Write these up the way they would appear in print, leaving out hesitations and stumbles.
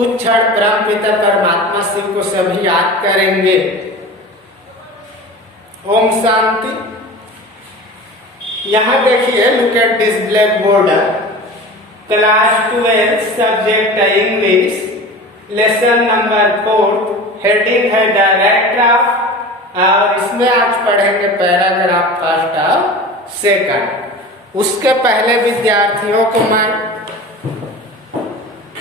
कुछ क्षण परमपिता परमात्मा शिव को सभी याद करेंगे। ओम शांति। यहाँ देखिए, look at this black board. Class 12 subject English, lesson number 4, heading है डायरेक्ट और इसमें आज पढ़ेंगे पैराग्राफ फर्स्ट और सेकंड। उसके पहले विद्यार्थियों को मैं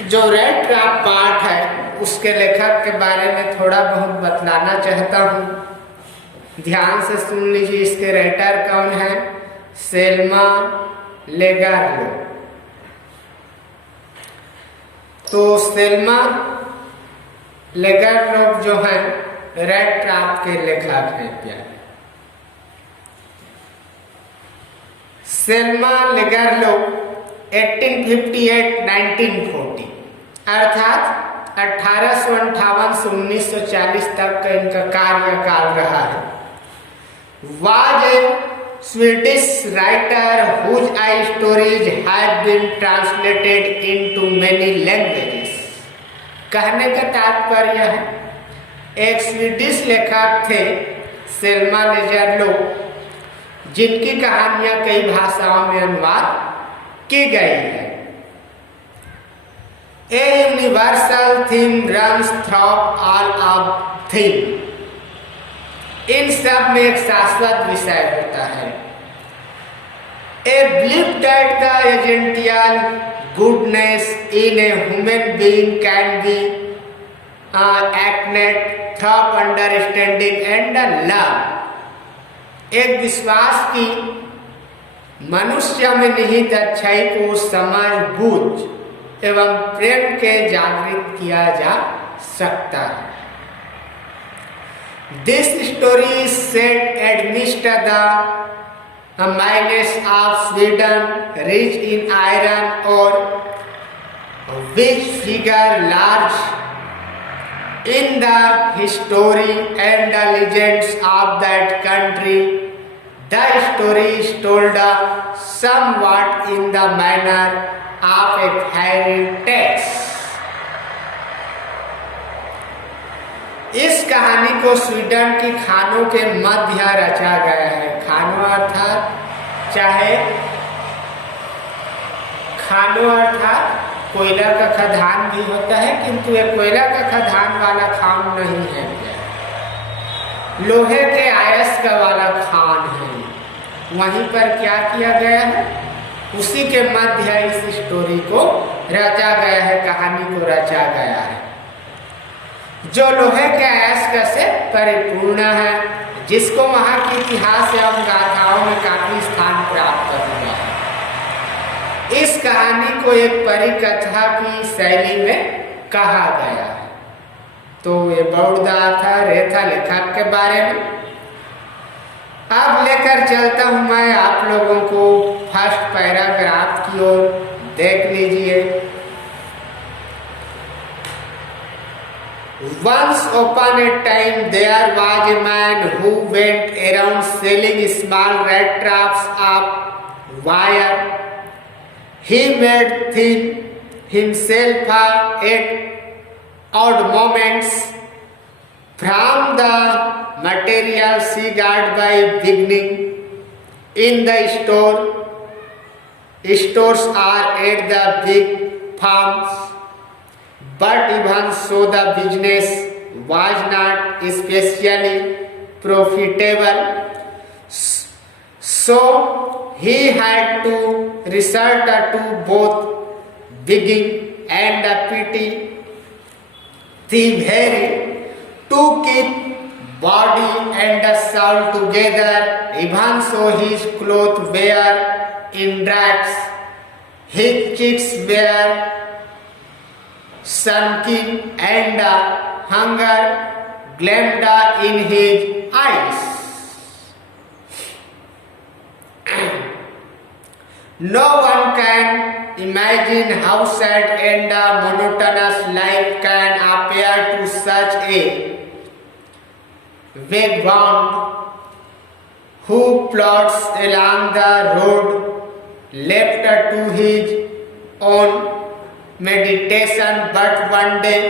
जो रेड क्राफ्ट पार्ट है उसके लेखक के बारे में थोड़ा बहुत बतलाना चाहता हूँ। ध्यान से सुन लीजिए। इसके राइटर कौन है? सेल्मा लेगार्लो। तो सेल्मा लेगार्लो जो है रेड क्राफ्ट के लेखक हैं प्यारे। सेल्मा लेगार्लो 1858-1940 अर्थात 1858 से 1940 तक का इनका कार्यकाल रहा है। Was a Swedish writer whose I stories have been translated into many languages. कहने का तात्पर्य है, एक स्वीडिश लेखक थे सेल्मा लेगार्लो, जिनकी कहानियां कई भाषाओं में अनुवाद की गई है। A universal theme runs through all of theme। इन सब में एक शाश्वत विषय होता है। A belief that the essential goodness in a human being can be acted through understanding and love। एक विश्वास की मनुष्य में निहित अच्छाई को समझ बूझ एवं प्रेम के जागृत किया जा सकता है। This story set amidst the mines of Sweden rich in iron और which figure large in the history and the legends of that country. The story is told somewhat in the manner of a fairy tale। इस कहानी को Sweden की खानों के मध्य रचा गया है। खानों अर्थात कोयला का खदान भी होता है, किंतु ये कोयला का खदान वाला खान नहीं है, लोहे के अयस्क वाला खान है। वहीं पर क्या किया गया है, उसी के मध्य इस स्टोरी को रचा गया है, कहानी को रचा गया है, जो लोहे के अयस्क से परिपूर्ण है, जिसको वहां के इतिहास एवं गाथाओं में काफी स्थान प्राप्त हुआ है। इस कहानी को एक परिकथा की शैली में कहा गया है। तो ये रेथा लेखक के बारे में। अब लेकर चलता हूं मैं आप लोगों को फर्स्ट पैराग्राफ की ओर। देख लीजिए। Once upon a time there was a man who went around selling small red traps of wire. He made thin himself at odd moments from the materials he got by beginning in the store. Stores are at the big farms, but even so the business was not especially profitable. So he had to resort to both digging and pity the very to keep body and soul together. Even so his clothes were in rags, his cheeks were sunken, and hunger gleamed in his eyes. No one can imagine how sad and monotonous life can appear to such a vagabond who plods along the road left to his own meditation, but one day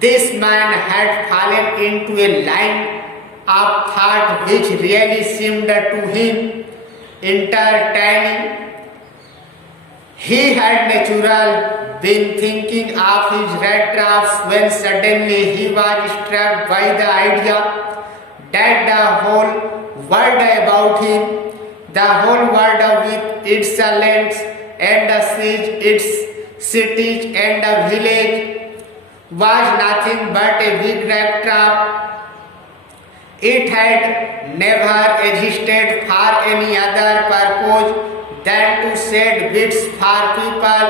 this man had fallen into a line of thought which really seemed to him entertaining. He had naturally been thinking of his rat traps when suddenly he was struck by the idea that the whole world about him, the whole world with its lands and the seas, its cities and the village, was nothing but a big rat trap. It had never existed for any other purpose than to shed bits for people.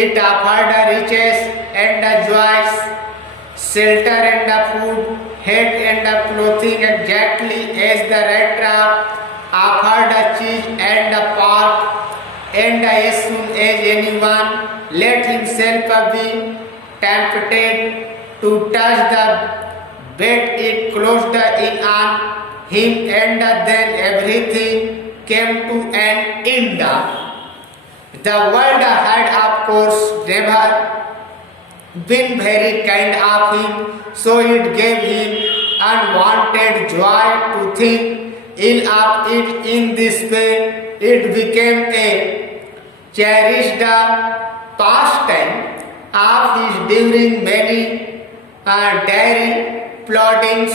It offered the riches and the joys, shelter and the food, head and the clothing, exactly as the rat trap offered the cheese and the pork. And as soon as anyone let himself be tempted to touch the bait, it closed in on him, and then everything came to an end. The world had, of course, never been very kind of him, so it gave him unwanted joy to think ill of it in this way. It became a cherished pastime of his during many daring plottings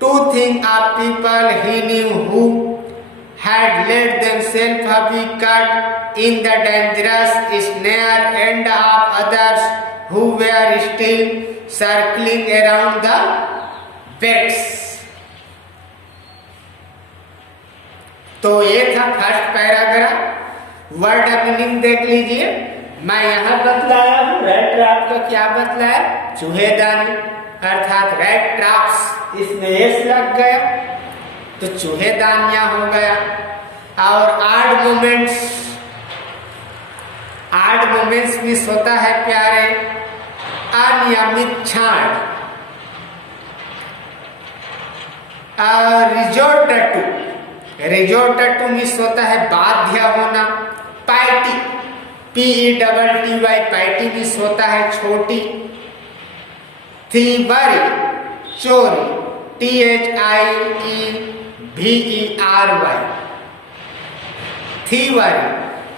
to think of people he knew who had let themselves be caught in the dangerous snare, and of others who were still circling around the beds. तो ये था first paragraph. Word meaning देख लीजिए। मैं यहाँ बतलाया हूँ, red trap का क्या बतलाया? चूहेदानी, अर्थात रेड ट्रैप्स, इसमें एस लग गया तो चूहेदानियां हो गया। और आड मोमेंट्स मिस होता है प्यारे, अनियमित क्षण। रिजोर्ट टू मिस होता है बाध्य होना। पाइटी, PETTY, पाइटी मिस होता है छोटी। थीवरी, चोरी, THIEVERY,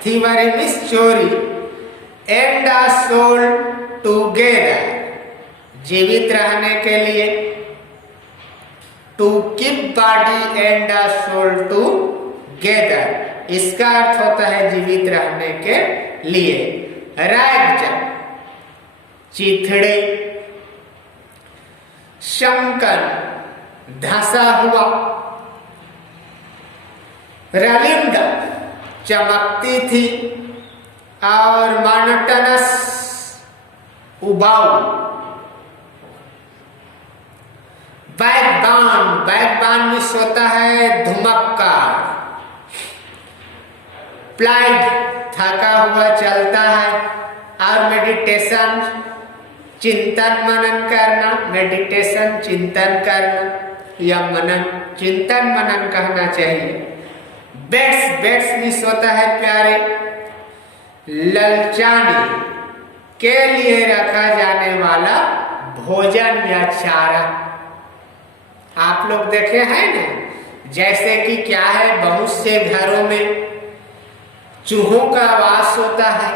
थीवरी मिस चोरी। एंड सोल टूगेदर, जीवित रहने के लिए। To keep body and soul together, इसका अर्थ होता है जीवित रहने के लिए। रैगजम, चिथड़े। शंकर, धसा हुआ। रलिंद, चमकती थी। और मोनोटोनस, उबाऊ। बैकबान मिस होता है धुमक्का। प्लाइड, थका हुआ चलता है। और मेडिटेशन, चिंतन मनन करना। मेडिटेशन, चिंतन करना या मनन, चिंतन मनन कहना चाहिए। बेट्स मिस होता है प्यारे, ललचाने के लिए रखा जाने वाला भोजन या चारा। आप लोग देखे हैं ना, जैसे कि क्या है, बहुत से घरों में चूहों का वास होता है,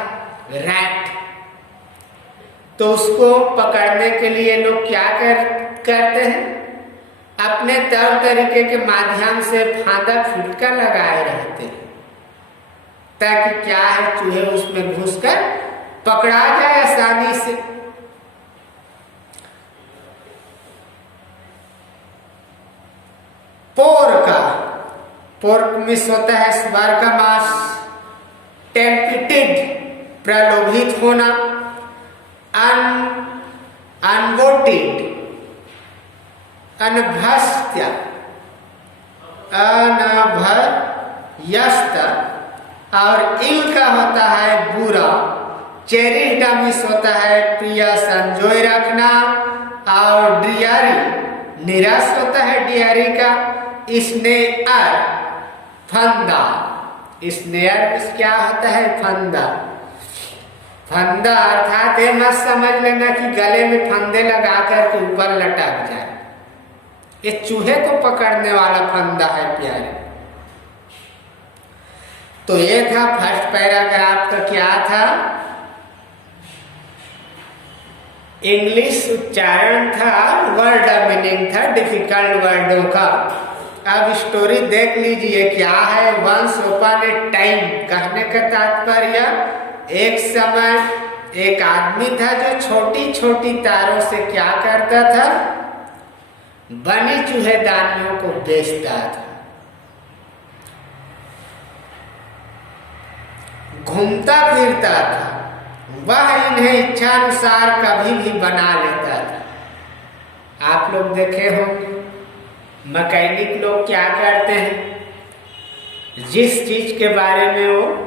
रैट। तो उसको पकड़ने के लिए लोग क्या करते हैं, अपने तौर तरीके के माध्यम से फांदा फुटका लगाए रहते हैं, ताकि क्या है, चूहे उसमें घुसकर पकड़ा जाए आसानी से। पोर्क मिस होता है स्वर का मांस। टेम्पटेड, प्रलोभित होना। अनवोटेड, अनभ्यस्त, और इल का होता है बुरा। चेरिश मिस होता है प्रिय, संजोए रखना। और डियारी, निराश होता है डियारी का। स्नेयर, फंदा। स्नेयर क्या होता है? फंदा। फंदा अर्थात ये मत समझ लेना कि गले में फंदे लगा कर के ऊपर लटक जाए, ये चूहे को पकड़ने वाला फंदा है प्यारे। तो ये था फर्स्ट पैराग्राफ का क्या था, इंग्लिश उच्चारण था, वर्ड मीनिंग था डिफिकल्ट वर्डों का। अब स्टोरी देख लीजिए क्या है। वंस अपॉन ए टाइम कहने का तात्पर्य एक समय एक आदमी था जो छोटी छोटी तारों से क्या करता था, बनी चूहेदानियों को बेचता था। घूमता फिरता था, वह इन्हें इच्छानुसार कभी भी बना लेता था। आप लोग देखे होंगे मैकेनिक लोग क्या करते हैं, जिस चीज के बारे में वो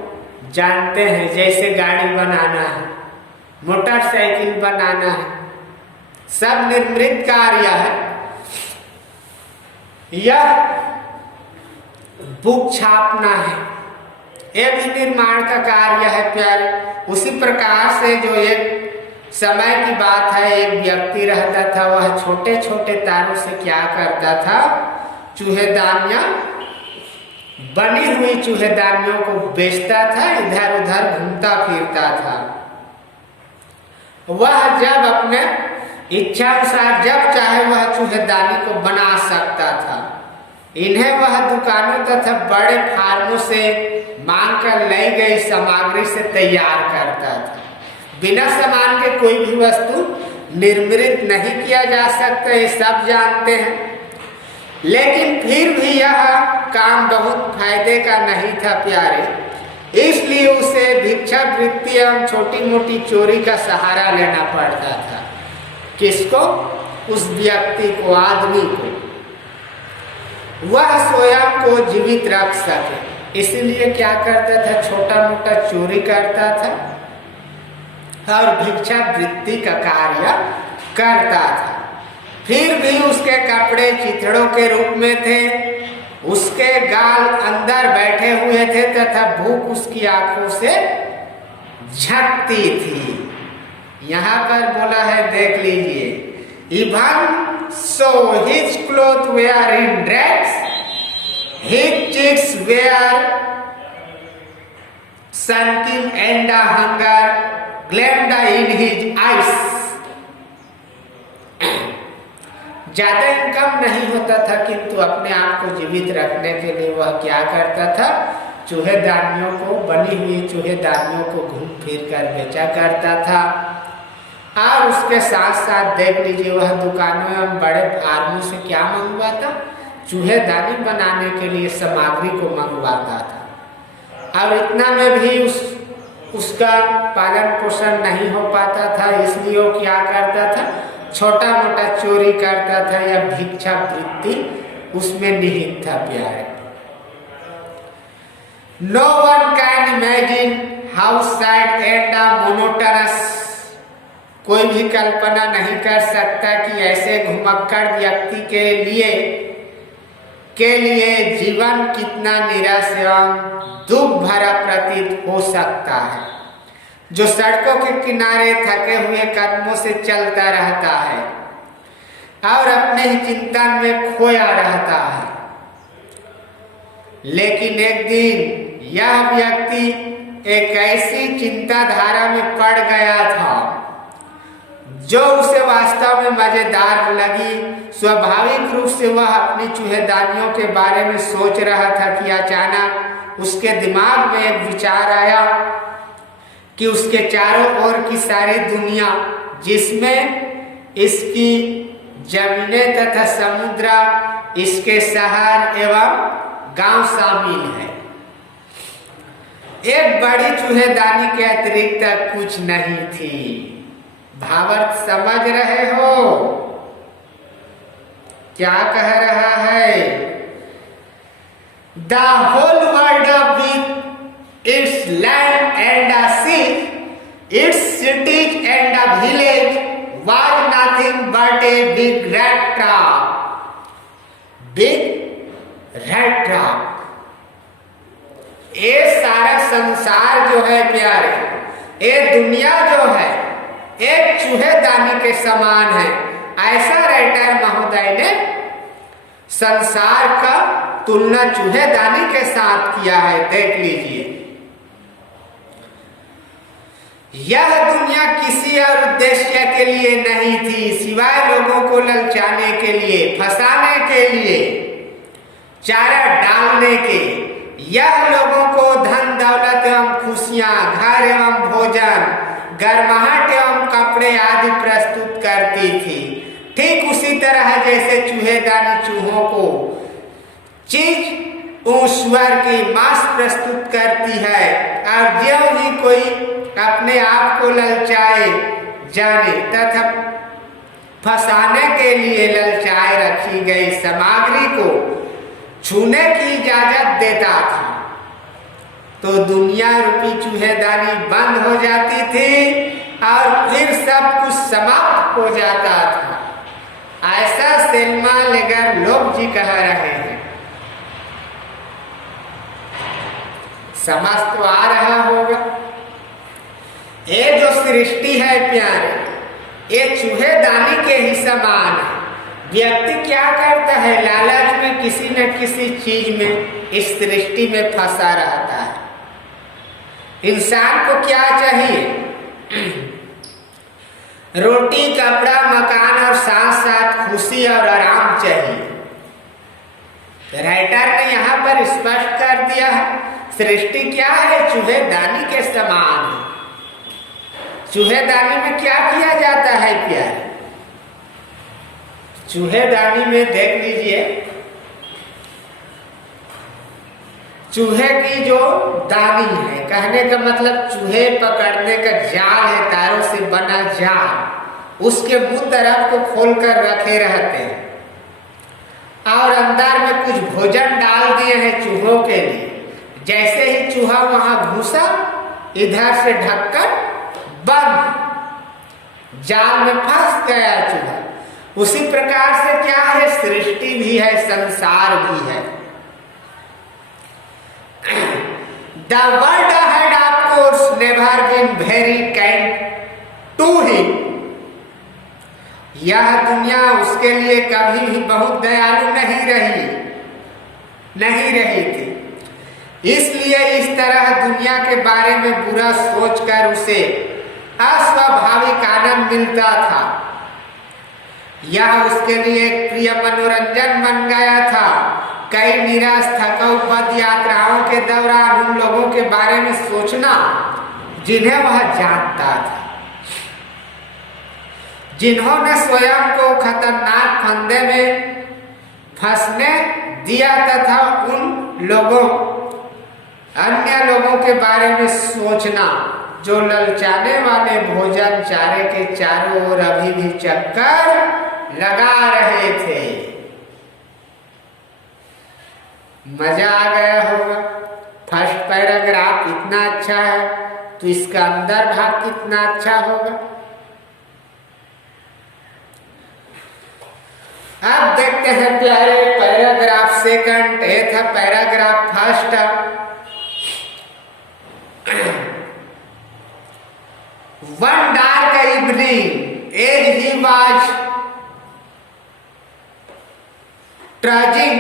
जानते हैं, जैसे गाड़ी बनाना है, मोटरसाइकिल बनाना है, सब निर्मित कार्य है, या बुक छापना है, यह भी निर्माण का कार्य है प्यारे। उसी प्रकार से जो एक समय की बात है, एक व्यक्ति रहता था, वह छोटे छोटे तारों से क्या करता था, चूहेदानियां, बनी हुई चूहेदानियों को बेचता था, इधर उधर घूमता फिरता था। वह जब अपने इच्छा अनुसार जब चाहे वह चूहेदानी को बना सकता था। इन्हें वह दुकानों तथा बड़े फार्मों से मांग कर लाई गई सामग्री से तैयार करता था। बिना सामान के कोई भी वस्तु निर्मित नहीं किया जा सकता, ये सब जानते हैं। लेकिन फिर भी यह काम बहुत फायदे का नहीं था प्यारे, इसलिए उसे भिक्षा वृत्ति एवं छोटी मोटी चोरी का सहारा लेना पड़ता था। किसको? उस व्यक्ति को, आदमी को, वह स्वयं को जीवित रख सके। इसलिए क्या करता था, छोटा मोटा चोरी करता था और भिक्षा वृत्ति का कार्य करता था। फिर भी उसके कपड़े चिथड़ों के रूप में थे, उसके गाल अंदर बैठे हुए थे तथा भूख उसकी आंखों से झकती थी। यहाँ पर बोला है, देख लीजिए, even so his cloth were in drags, his cheeks were sunken and the hunger gleamed in his eyes। ज्यादा इनकम नहीं होता था, किंतु अपने आप को जीवित रखने के लिए वह क्या करता था, चूहेदानियों को, बनी हुई चूहेदानियों को घूम फिर कर बेचा करता था। और उसके साथ साथ देख लीजिए, वह दुकानों एवं बड़े फार्मों से क्या मंगवाता, चूहेदानी बनाने के लिए सामग्री को मंगवाता था। और इतना में भी उसका पालन पोषण नहीं हो पाता था, इसलिए वो क्या करता था, छोटा मोटा चोरी करता था या भिक्षा वृत्ति उसमें निहित था प्यारे। No one can imagine how sad and monotonous, कोई भी कल्पना नहीं कर सकता कि ऐसे घुमक्कड़ व्यक्ति के लिए जीवन कितना निराश एवं दुख भरा प्रतीत हो सकता है, जो सड़कों के किनारे थके हुए कदमों से चलता रहता है और अपने ही चिंतन में खोया रहता है। लेकिन एक दिन यह व्यक्ति एक ऐसी चिंताधारा में पड़ गया था जो उसे वास्तव में मजेदार लगी। स्वाभाविक रूप से वह अपनी चूहेदानियों के बारे में सोच रहा था कि अचानक उसके दिमाग में एक विचार आया कि उसके चारों ओर की सारी दुनिया, जिसमें इसकी जमीनें तथा समुद्र, इसके शहर एवं गांव शामिल है, एक बड़ी चूहेदानी के अतिरिक्त कुछ नहीं थी। भावार्थ समझ रहे हो क्या कह रहा है? The whole world with its land and the sea, its cities and the village was nothing but a big rat trap. Big rat trap। ये सारा संसार जो है प्यारे, ये दुनिया जो है एक चूहेदानी के समान है, ऐसा राइटर महोदय ने संसार का तुलना चूहेदानी के साथ किया है। देख लीजिए, यह दुनिया किसी और उद्देश्य के लिए नहीं थी सिवाय लोगों को ललचाने के लिए, फंसाने के लिए, चारा डालने के। यह लोगों को धन दौलत एवं खुशियां, घर एवं भोजन, गर्माहट एवं कपड़े आदि प्रस्तुत करती थी। ठीक उसी तरह जैसे चूहेदानी चूहों को चीज ऊश्वर की मांस प्रस्तुत करती है, और जो ही कोई अपने आप को ललचाए जाने तथा फंसाने के लिए ललचाए रखी गई सामग्री को छूने की इजाजत देता था, तो दुनिया रूपी चूहेदानी बंद हो जाती थी और फिर सब कुछ समाप्त हो जाता था। ऐसा सेल्मा लेगरलोक जी कह रहे हैं। समझ तो आ रहा होगा। ये जो सृष्टि है प्यारे, ये चूहेदानी के ही समान है। व्यक्ति क्या करता है, लालच में किसी न किसी चीज में इस सृष्टि में फंसा रहता है। इंसान को क्या चाहिए? रोटी, कपड़ा, मकान और साथ साथ खुशी और आराम चाहिए। राइटर ने यहाँ पर स्पष्ट कर दिया है, सृष्टि क्या है? चूहेदानी के समान है। चूहेदानी में क्या किया जाता है प्यारे? चूहेदानी में देख लीजिए, चूहे की जो दानी है, कहने का मतलब चूहे पकड़ने का जाल है, तारों से बना जाल, उसके मुंह तरफ को खोलकर रखे रहते हैं और अंदर में कुछ भोजन डाल दिए हैं चूहों के लिए। जैसे ही चूहा वहां घुसा, इधर से ढककर बंद, जाल में फंस गया चूहा। उसी प्रकार से क्या है, सृष्टि भी है, संसार भी है। The world had of course never been very kind to him. यह दुनिया उसके लिए कभी भी बहुत दयालु नहीं रही थी। इसलिए इस तरह दुनिया के बारे में बुरा सोचकर उसे अस्वाभाविक आनंद मिलता था। यह उसके लिए एक प्रिय मनोरंजन बन गया था। कई निराश थकाऊ पद यात्राओं के दौरान उन लोगों के बारे में सोचना जिन्हें वह जानता था, जिन्होंने स्वयं को खतरनाक फंदे में फंसने दिया, तथा उन लोगों, अन्य लोगों के बारे में सोचना जो ललचाने वाले भोजन चारे के चारों ओर अभी भी चक्कर लगा रहे थे। मजा आ गया होगा। फर्स्ट पैराग्राफ इतना अच्छा है, तो इसका अंदर भाग कितना अच्छा होगा। अब देखते हैं प्यारे पैराग्राफ सेकंड। ये था paragraph first. One dark evening, as he was trudging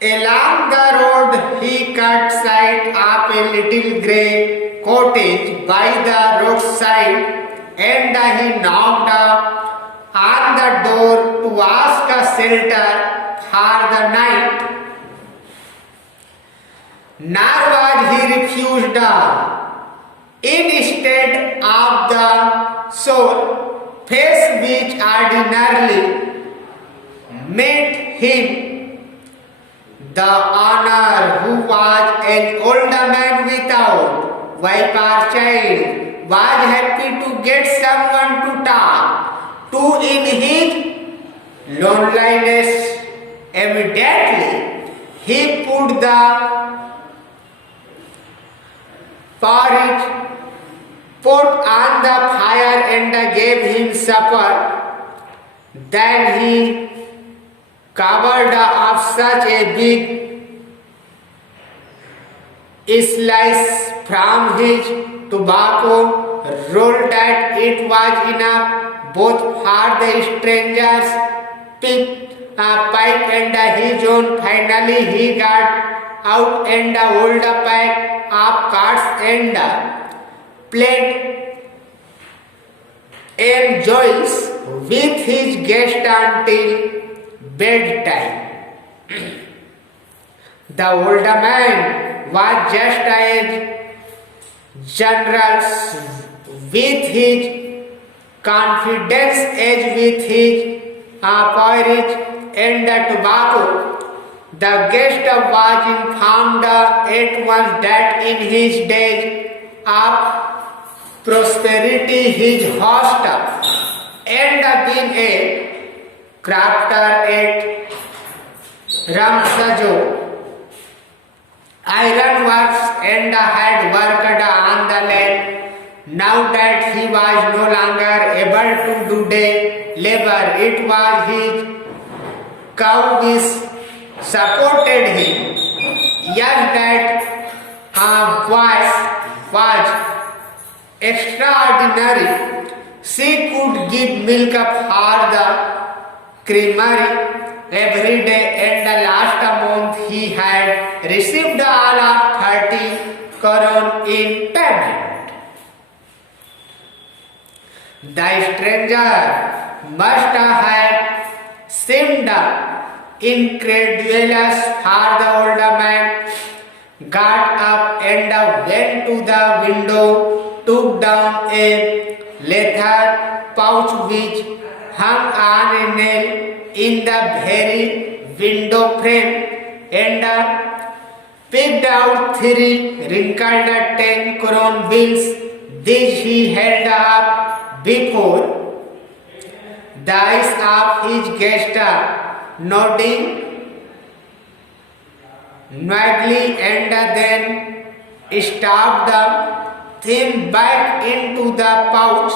along the road, he caught sight of a little grey cottage by the roadside, and he knocked on the door to ask a shelter for the night. Nor was he refused. Instead of the soul face which ordinarily met him, the owner, who was an old man without wife or child, was happy to get someone to talk to in his loneliness. Immediately he put the porridge pot on the fire and gave him supper. Then he covered up such a big slice from his tobacco, rolled that it was enough both for the stranger's pipe and his own. Finally he got out and rolled a pack of cards and played enjoys with his guest until bedtime. The older man was just as generous with his confidence as with his porridge and tobacco. The guest was informed at once that in his days of prosperity his host and been a crafter at Ramsajo ironworks and had worked on the land. Now that he was no longer able to do day labor, it was his cow which supported him. Yes, that was extraordinary. She could give milk for the creamery every day, and the last month he had received all of 30 crore in payment. The stranger must have seemed incredulous, for the older man got up and went to the window, took down a leather pouch which hung on a nail in the very window frame, and picked out 3 wrinkled 10 crown bills. These he held up before the eyes of his guest, nodding vaguely, and then stuffed them back into the pouch.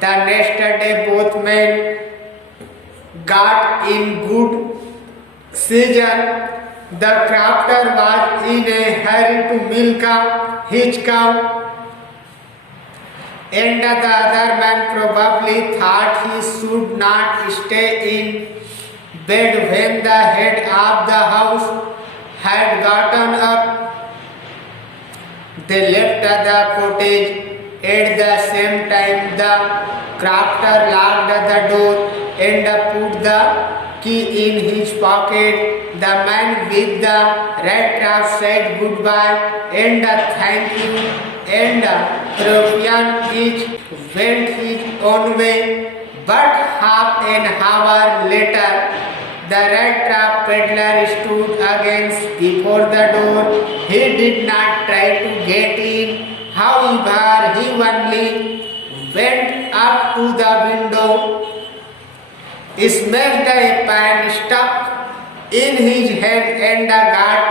The next day both men got in good season. The crafter was in a hurry to milk his cow, and the other man probably thought he should not stay in bed when the head of the house had gotten up. They left the cottage. At the same time the crafter locked the door and put the key in his pocket. The man with the red cap said goodbye and thank you, and ruffian each went his own way. But half an hour later the red trap peddler stood again before the door. He did not try to get in. However, he only went up to the window, smashed a pan, stuck in his hand, and got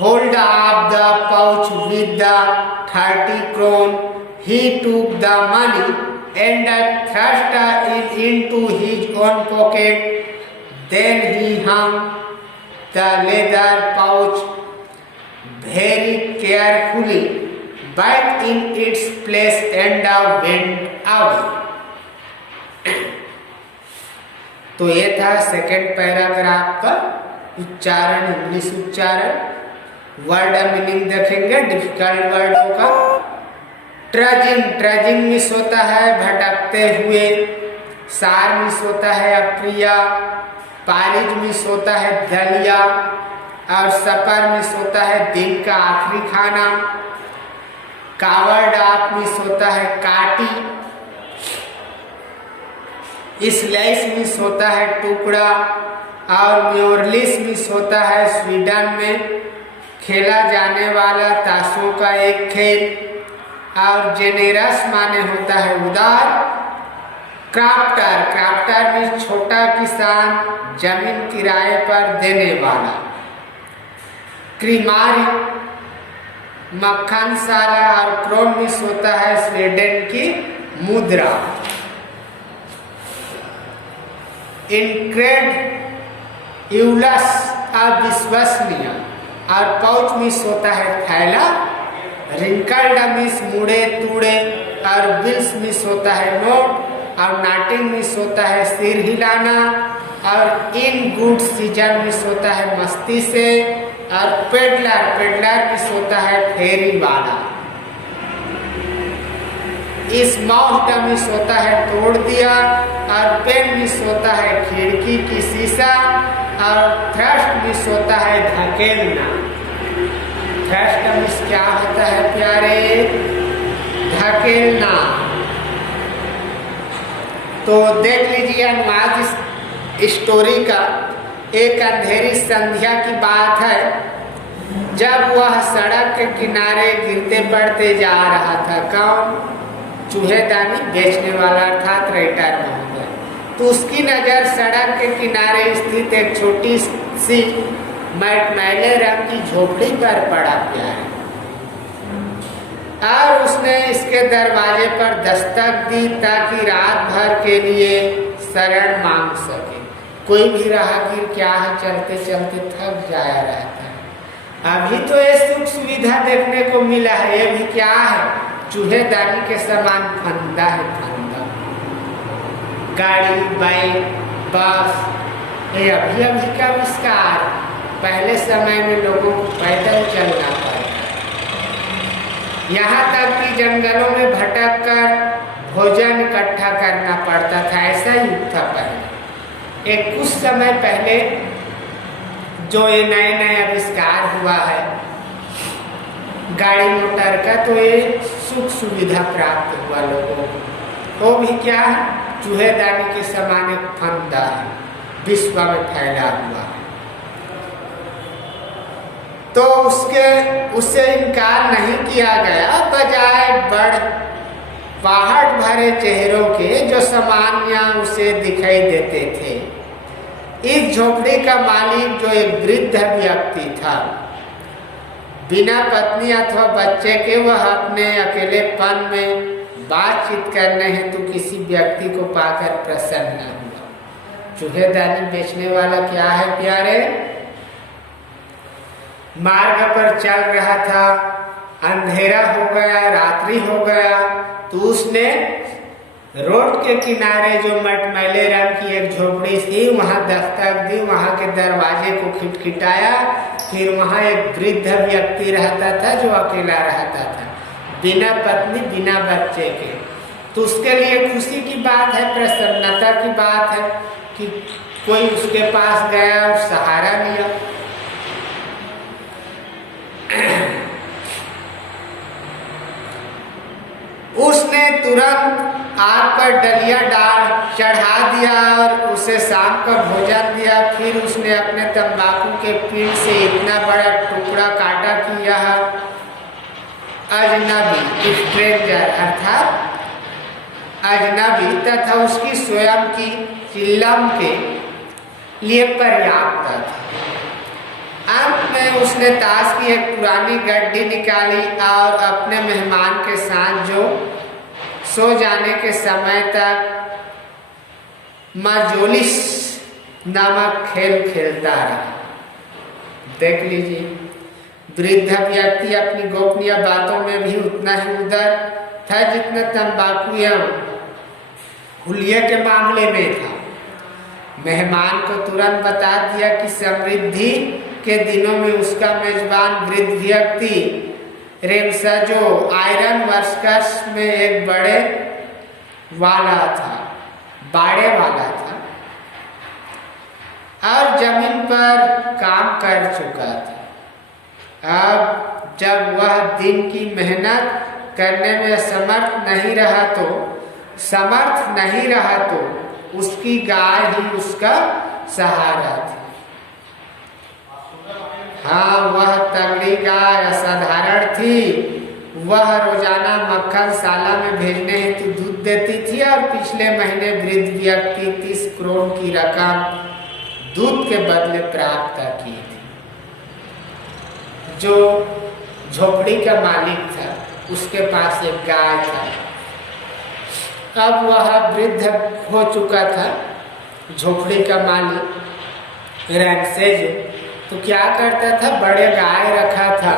hold of the pouch with the 30 crown. He took the money and thrust it into his own pocket. Then he hung the leather pouch very carefully back in its place and went away. तो ये था second paragraph का उच्चारण, English उच्चारण। Word meaning देखेंगे difficult वर्डों का। ट्रजिंग, ट्रजिंग miss होता है भटकते हुए। सार मिस होता है अप्रिय। पारिज मिस होता है दलिया। और सपर मिस होता है दिन का आखिरी खाना। कावर्ड आप मिस होता है काटी। स्लाइस मिस होता है टुकड़ा। और म्योरलिस मिस होता है स्वीडन में खेला जाने वाला ताशों का एक खेल। और जेनेरस माने होता है उदार। क्राफ्टर, क्राफ्टर में छोटा किसान, जमीन किराए पर देने वाला। क्रीमारी मक्खनशाला। और क्रोन मिस होता है स्वीडन की मुद्रा। इनक्रेडुलस अविश्वसनीय। और पाउच मिस होता है थैला। रिंकल्ड मिस मुड़े तूड़े, और बिल्स मिस होता है नोट, और नाटिंग मिस होता है सिर हिलाना, और इन गुड सीजन मिस होता है मस्ती से, और पेडलर मिस होता है फेरी वाला। इस माउथ मिस होता है तोड़ दिया, और पेन मिस होता है खिड़की की शीशा, और थ्रस्ट मिस होता है धकेलना। थ्रस्ट मिस क्या होता है प्यारे? धकेलना। तो देख लीजिए अनुवाद इस स्टोरी का। एक अंधेरी संध्या की बात है जब वह सड़क के किनारे गिरते पड़ते जा रहा था। कौन? चूहेदानी बेचने वाला अर्थात राइटर महोदय। तो उसकी नज़र सड़क के किनारे स्थित एक छोटी सी मटमैले रंग की झोपड़ी पर पड़ा प्यारे, और उसने इसके दरवाजे पर दस्तक दी ताकि रात भर के लिए शरण मांग सके। कोई भी राहगीर क्या है, चलते चलते थक जाया रहता है। अभी तो ये सुख सुविधा देखने को मिला है, ये भी क्या है? चूहेदानी के समान फंदा है, फंदा। गाड़ी, बाइक, बस, ये अभी अभी का आविष्कार। पहले समय में लोगों को पैदल चलना पड़ता, यहाँ तक कि जंगलों में भटक कर भोजन इकट्ठा करना पड़ता था। ऐसा युग था पहले। एक कुछ समय पहले जो ये नए नए आविष्कार हुआ है गाड़ी मोटर का, तो ये सुख सुविधा प्राप्त हुआ लोगों को। वो भी क्या है? चूहेदानी के समान एक फंदा है, विश्व में फैला हुआ है। तो उससे इनकार नहीं किया गया, बजाय बड़ पहाड़ भरे चेहरों के जो सामान्य उसे दिखाई देते थे। इस झोपड़ी का मालिक जो एक वृद्ध व्यक्ति था, बिना पत्नी अथवा बच्चे के, वह अपने अकेलेपन में बातचीत करने हेतु किसी व्यक्ति को पाकर प्रसन्न हुआ। चूहेदानी बेचने वाला क्या है प्यारे? मार्ग पर चल रहा था, अंधेरा हो गया, रात्रि हो गया, तो उसने रोड के किनारे जो मटमैले रंग की एक झोपड़ी थी वहां दस्तक दी, वहां के दरवाजे को खिटखिटाया। फिर वहां एक वृद्ध व्यक्ति रहता था जो अकेला रहता था, बिना पत्नी बिना बच्चे के। तो उसके लिए खुशी की बात है, प्रसन्नता की बात है कि कोई उसके पास गया और सहारा लिया। उसने तुरंत आग पर डलिया डाल चढ़ा दिया और उसे शाम का भोजन दिया। फिर उसने अपने तंबाकू के पीठ से इतना बड़ा टुकड़ा काटा कि यह अजनबी, स्ट्रेंजर अर्थात अजनबी तथा उसकी स्वयं की चिल्लम के लिए पर्याप्त था। अंत में उसने ताश की एक पुरानी गड्डी निकाली और अपने मेहमान के साथ जो सो जाने के समय तक माजोलिस नामक खेल खेलता रहा। देख लीजिए, वृद्ध व्यक्ति अपनी गोपनीय बातों में भी उतना ही उदार था जितना तंबाकू या हुलिया के मामले में था। मेहमान को तुरंत बता दिया कि समृद्धि के दिनों में उसका मेजबान वृद्ध व्यक्ति रेमसजो आयरन वर्कर्स में एक बाड़े वाला था और जमीन पर काम कर चुका था। अब जब वह दिन की मेहनत करने में समर्थ नहीं रहा तो उसकी गाय ही उसका सहारा थी। हाँ, वह तगड़ी गाय असाधारण थी। वह रोजाना मक्खन शाला में भेजने हेतु दूध देती थी और पिछले महीने वृद्ध व्यक्ति 30 करोड़ की रकम दूध के बदले प्राप्त की थी। जो झोपड़ी का मालिक था उसके पास एक गाय था। अब वह वृद्ध हो चुका था झोपड़ी का मालिक रैमसेज। तो क्या करता था, बड़े गाय रखा था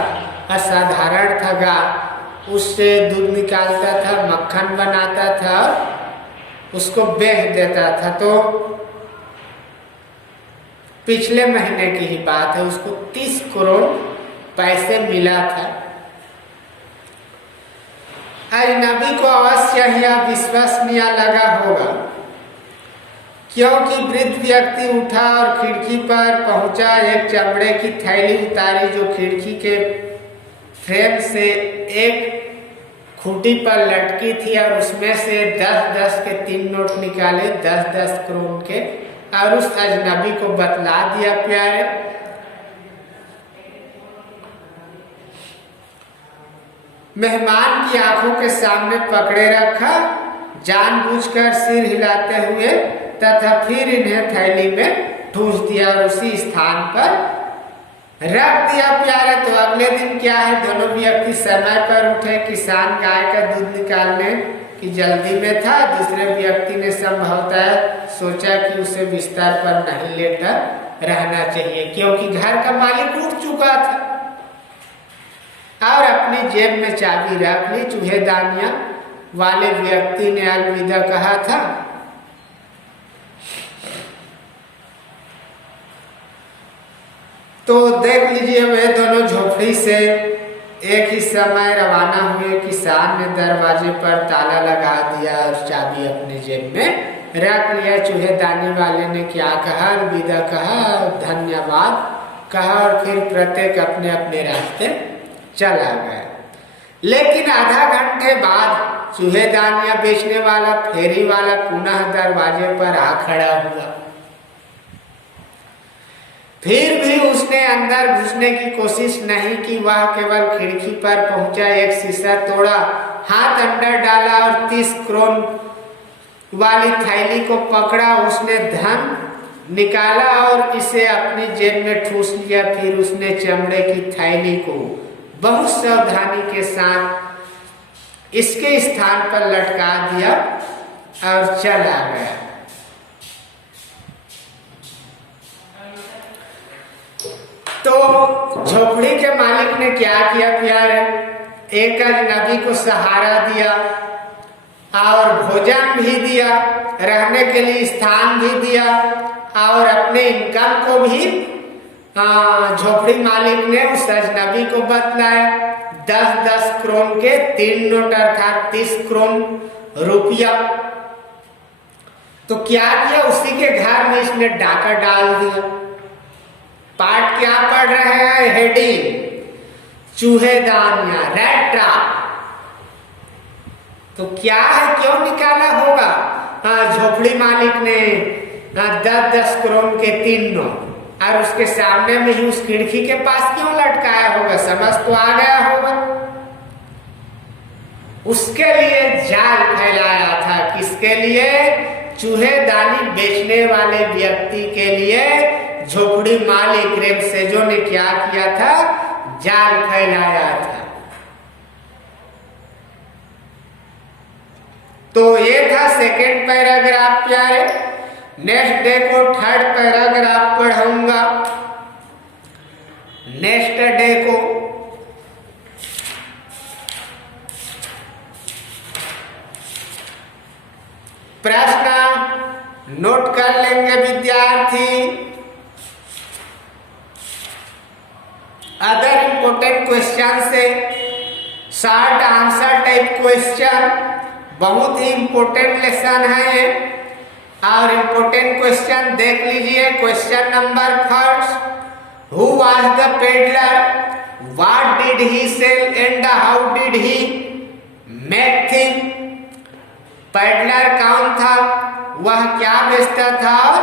असाधारण था गाय, उससे दूध निकालता था, मक्खन बनाता था, उसको बेच देता था। तो पिछले महीने की ही बात है, उसको 30 करोड़ पैसे मिला था। अजनबी को अवश्य ही अविश्वसनीय लगा होगा, क्योंकि वृद्ध व्यक्ति उठा और खिड़की पर पहुंचा, एक चमड़े की थैली उतारी जो खिड़की के फ्रेम से एक खूंटी पर लटकी थी, और उसमें से 10-10 के 3 नोट निकाले, 10-10 करोड़ के, और उस अजनबी को बतला दिया प्यारे, मेहमान की आंखों के सामने पकड़े रखा, जानबूझकर सिर हिलाते हुए, तथा फिर इन्हें थैली में ठूस दिया और उसी स्थान पर रख दिया प्यारे। तो अगले दिन क्या है, दोनों व्यक्ति समय पर उठे। किसान गाय का दूध निकालने की जल्दी में था, दूसरे व्यक्ति ने संभवतः सोचा कि उसे बिस्तर पर नहीं लेटर रहना चाहिए, क्योंकि घर का मालिक उठ चुका था, और अपनी जेब में चाबी रख ली। चूहेदानियां वाले व्यक्ति ने अलविदा कहा था। तो देख लीजिए, वे दोनों झोपड़ी से एक ही समय रवाना हुए। किसान ने दरवाजे पर ताला लगा दिया और चाबी अपनी जेब में रख लिया। चूहेदानी वाले ने क्या कहा, अलविदा कहा, धन्यवाद कहा, और फिर प्रत्येक अपने अपने रास्ते चला गया। लेकिन आधा घंटे बाद चूहेदानियां बेचने वाला फेरी वाला पुनः दरवाजे पर आ खड़ा हुआ। फिर भी उसने अंदर घुसने की कोशिश नहीं की, वह केवल खिड़की पर पहुंचा, एक शीशा तोड़ा, हाथ अंदर डाला और 30 करोड़ वाली थैली को पकड़ा। उसने धन निकाला और इसे अपनी जेब में ठूस लिया। फिर उसने चमड़े की थैली को बहुत सावधानी के साथ इसके स्थान पर लटका दिया और चला गया। तो झोपड़ी के मालिक ने क्या किया प्यारे, एक अजनबी को सहारा दिया और भोजन भी दिया, रहने के लिए स्थान भी दिया, और अपने इनकम को भी झोपड़ी मालिक ने उस अजनबी को बतलाया। 10-10 करोड़ के 3 नोट अर्थात 30 करोड़ रुपया। तो क्या किया, उसी के घर में इसने डाका डाल दिया। पाठ क्या पढ़ रहे हैं, हेडिंग चूहेदानियां, रैट ट्रैप। तो क्या है, क्यों निकाला होगा? झोपड़ी मालिक ने 10-10 करोड़ के 3 नोट, और उसके सामने में ही उस खिड़की के पास क्यों लटकाया होगा? समझ तो आ गया होगा। उसके लिए जाल फैलाया था। किसके लिए? चूहेदानी बेचने वाले व्यक्ति के लिए झोपड़ी मालिक रेमसेजो ने क्या किया था? जाल फैलाया था। तो ये था सेकेंड पैराग्राफ प्यारे। नेक्स्ट डे को थर्ड पैराग्राफ पढ़ाऊंगा। नेक्स्ट डे को प्रश्न नोट कर लेंगे विद्यार्थी। अदर इंपोर्टेंट क्वेश्चन से शॉर्ट आंसर टाइप क्वेश्चन, बहुत ही इंपोर्टेंट लेसन है ये। और इंपोर्टेंट क्वेश्चन देख लीजिए। Question number first, who was the peddler, what did he sell and how did he make thing. Peddler कौन था, वह क्या बेचता था और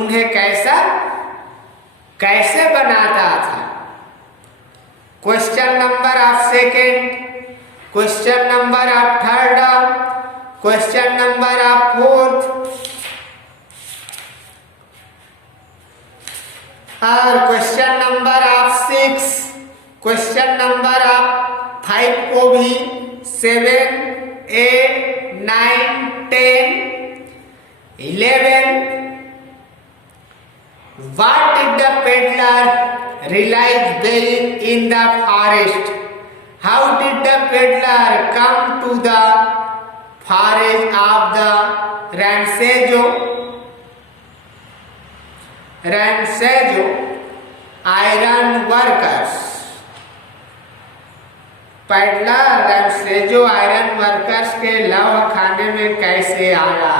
उन्हें कैसे बनाता था। Question number of second, question number of third, question number of fourth, और question number of 6, question number of 5 को भी 7, 8, 9, 10, 11। What did the peddler realize being in the forest? How did the peddler come to the far edge of the ransejo iron workers? Peddler Ransejo iron workers के लव खाने में कैसे आया?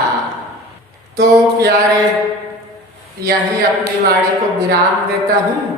तो प्यारे, यही अपनी वाणी को विराम देता हूँ।